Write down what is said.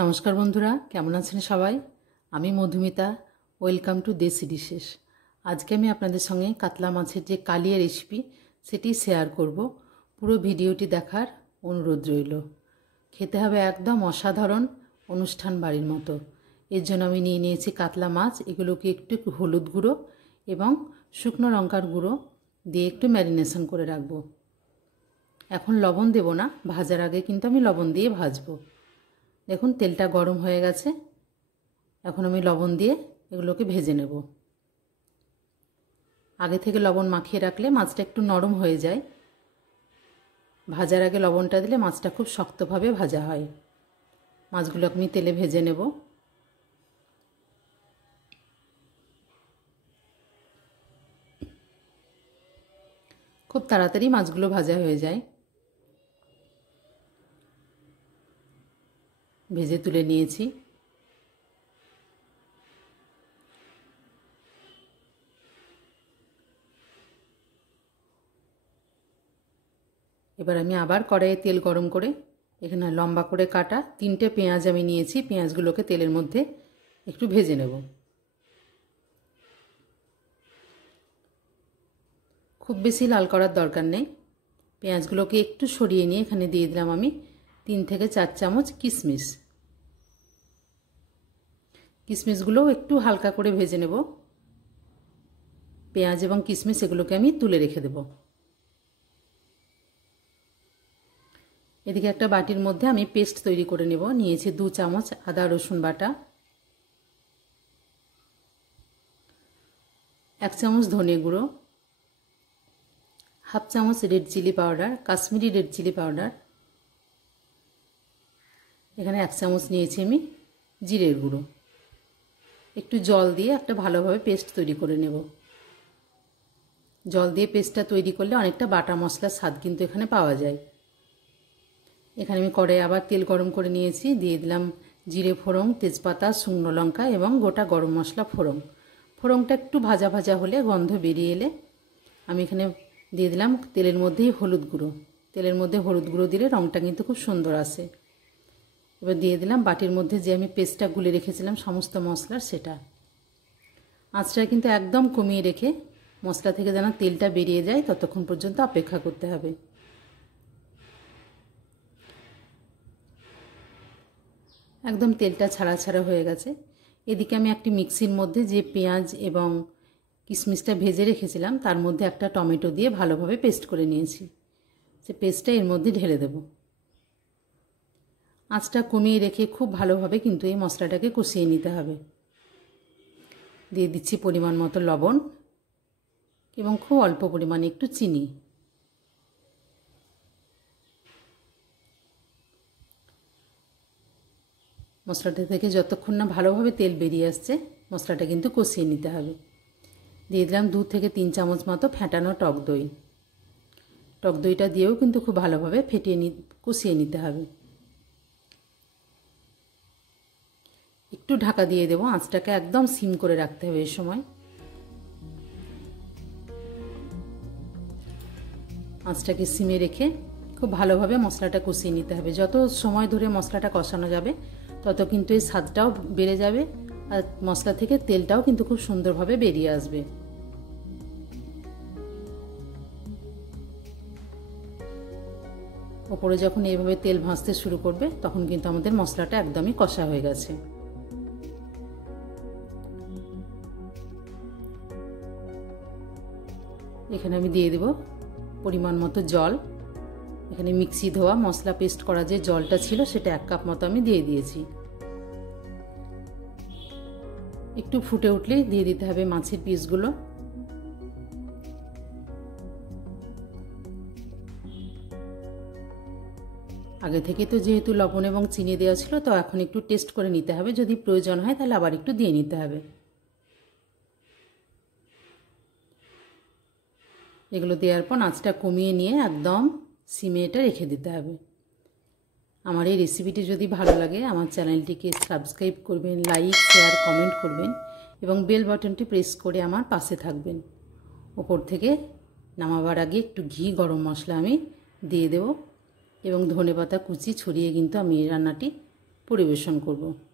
নমস্কার বন্ধুরা, কেমন আছেন সবাই? আমি মধুমিতা। ওয়েলকাম টু দেশি ডিশেস। আজকে আমি আপনাদের সঙ্গে কাতলা মাছের যে কালিয়া রেসিপি সেটি শেয়ার করব। পুরো ভিডিওটি দেখার অনুরোধ রইল। খেতে হবে একদম অসাধারণ, অনুষ্ঠান বাড়ির মতো। এর জন্য আমি নিয়ে নিয়েছি কাতলা মাছ। এগুলোকে একটু হলুদ গুঁড়ো এবং শুকনো লঙ্কার গুঁড়ো দিয়ে একটু ম্যারিনেশন করে রাখবো। এখন লবণ দেব না, ভাজার আগে কিন্তু আমি লবণ দিয়ে ভাজবো। দেখুন তেলটা গরম হয়ে গেছে। এখন আমি লবণ দিয়ে এগুলোকে ভেজে নেব। আগে থেকে লবণ মাখিয়ে রাখলে মাছটা একটু নরম হয়ে যায়। ভাজার আগে লবণটা দিলে মাছটা খুব শক্তভাবে ভাজা হয়। মাছগুলো আমি তেলে ভেজে নেব। খুব তাড়াতাড়ি মাছগুলো ভাজা হয়ে যায়। ভেজে তুলে নিয়েছি। এবার আমি আবার কড়াইয়ে তেল গরম করে এখানে লম্বা করে কাটা 3টে পেঁয়াজ আমি নিয়েছি। পেঁয়াজগুলোকে তেলের মধ্যে একটু ভেজে নেব। খুব বেশি লাল করার দরকার নেই। পেঁয়াজগুলোকে একটু সরিয়ে নিয়ে এখানে দিয়ে দিলাম আমি 3 থেকে 4 চামচ কিশমিশ। কিশমিশগুলোও একটু হালকা করে ভেজে নেব। পেঁয়াজ এবং কিশমিশ এগুলোকে আমি তুলে রেখে দেব। এদিকে একটা বাটির মধ্যে আমি পেস্ট তৈরি করে নেব। নিয়েছি 2 চামচ আদা রসুন বাটা, 1 চামচ ধনে গুঁড়ো, হাফ চামচ red chilli powder, Kashmiri red chilli powder, এখানে 1 চামচ নিয়েছি আমি জিরের গুঁড়ো। একটু জল দিয়ে একটা ভালোভাবে পেস্ট তৈরি করে নেব। জল দিয়ে পেস্টটা তৈরি করলে অনেকটা বাটা মশলার স্বাদ কিন্তু এখানে পাওয়া যায়। এখানে আমি কড়াইয়ে আবার তেল গরম করে নিয়েছি। দিয়ে দিলাম জিরে ফোড়ন, তেজপাতা, শুকনো লঙ্কা এবং গোটা গরম মশলা ফোড়ন। ফোড়নটা একটু ভাজা ভাজা হলে, গন্ধ বেরিয়ে এলে আমি এখানে দিয়ে দিলাম তেলের মধ্যেই হলুদ গুঁড়ো। তেলের মধ্যে হলুদ গুঁড়ো দিলে রঙটা কিন্তু খুব সুন্দর আসে। এবার দিয়ে দিলাম বাটির মধ্যে যে আমি পেস্টটা গুলে রেখেছিলাম সমস্ত মশলার, সেটা। আঁচটা কিন্তু একদম কমিয়ে রেখে মশলা থেকে যেন তেলটা বেরিয়ে যায় ততক্ষণ পর্যন্ত অপেক্ষা করতে হবে। একদম তেলটা ছাড়া ছাড়া হয়ে গেছে। এদিকে আমি একটি মিক্সির মধ্যে যে পেঁয়াজ এবং কিশমিশটা ভেজে রেখেছিলাম তার মধ্যে একটা টমেটো দিয়ে ভালোভাবে পেস্ট করে নিয়েছি। সে পেস্টটা এর মধ্যে ঢেলে দেব। আঁচটা কমিয়ে রেখে খুব ভালোভাবে কিন্তু এই মশলাটাকে কষিয়ে নিতে হবে। দিয়ে দিচ্ছি পরিমাণ মতো লবণ এবং খুব অল্প পরিমাণে একটু চিনি। মশলাটা থেকে যতক্ষণ না ভালোভাবে তেল বেরিয়ে আসছে মশলাটা কিন্তু কষিয়ে নিতে হবে। দিয়ে দিলাম 2 থেকে 3 চামচ মতো ফেটানো টক দই। টক দইটা দিয়েও কিন্তু খুব ভালোভাবে কষিয়ে নিতে হবে। একটু ঢাকা দিয়ে দেবো। আঁচটাকে একদম সিম করে রাখতে হবে এই সময়। আঁচটাকে সিমে রেখে খুব ভালোভাবে মশলাটা কষিয়ে নিতে হবে। যত সময় ধরে মশলাটা কষানো যাবে তত কিন্তু এই স্বাদটাও বেড়ে যাবে আর মশলা থেকে তেলটাও কিন্তু খুব সুন্দরভাবে বেরিয়ে আসবে। ওপরে যখন এইভাবে তেল ভাসতে শুরু করবে তখন কিন্তু আমাদের মশলাটা একদমই কষা হয়ে গেছে। এখানে আমি দিয়ে দেব পরিমাণ মতো জল। এখানে মিক্সি ধোয়া মশলা পেস্ট করা যে জলটা ছিল সেটা 1 কাপ মতো আমি দিয়ে দিয়েছি। একটু ফুটে উঠলেই দিয়ে দিতে হবে মাছের পিসগুলো। আগে থেকে তো যেহেতু লবণ এবং চিনি দেওয়া ছিল, তো এখন একটু টেস্ট করে নিতে হবে। যদি প্রয়োজন হয় তাহলে আবার একটু দিয়ে নিতে হবে। এগুলো দেওয়ার পর আঁচটা কমিয়ে নিয়ে একদম সিমে এটা রেখে দিতে হবে। আমার এই রেসিপিটি যদি ভালো লাগে আমার চ্যানেলটিকে সাবস্ক্রাইব করবেন, লাইক, শেয়ার, কমেন্ট করবেন এবং বেল বাটনটি প্রেস করে আমার পাশে থাকবেন। ওপর থেকে নামাবার আগে একটু ঘি, গরম মশলা আমি দিয়ে দেব এবং ধনেপাতা কুচি ছড়িয়ে কিন্তু আমি এই রান্নাটি পরিবেশন করব।